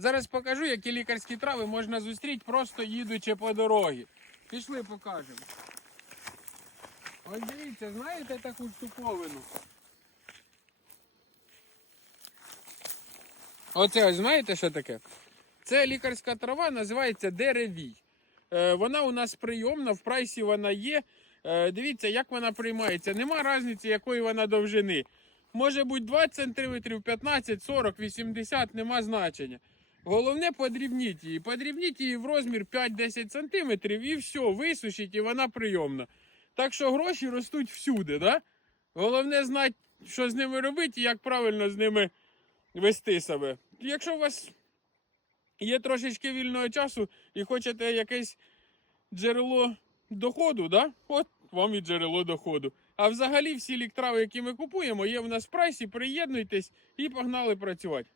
Зараз покажу, які лікарські трави можна зустріти, просто їдучи по дорозі. Пішли покажемо. Ось дивіться, знаєте таку штуковину? Оце ось знаєте, що таке? Це лікарська трава, називається деревій. Е, вона у нас прийомна, в прайсі вона є. Е, дивіться, як вона приймається. Нема різниці, якої вона довжини. Може бути 20 см, 15, 40, 80, нема значення. Головне подрібніть її. Подрібніть її в розмір 5-10 см і все, висушіть, і вона прийомна. Так що гроші ростуть всюди, да? Головне знати, що з ними робити і як правильно з ними вести себе. Якщо у вас є трошечки вільного часу і хочете якесь джерело доходу, да? от вам і джерело доходу. А взагалі всі ліктрави, які ми купуємо, є в нас в прайсі. Приєднуйтесь і погнали працювати.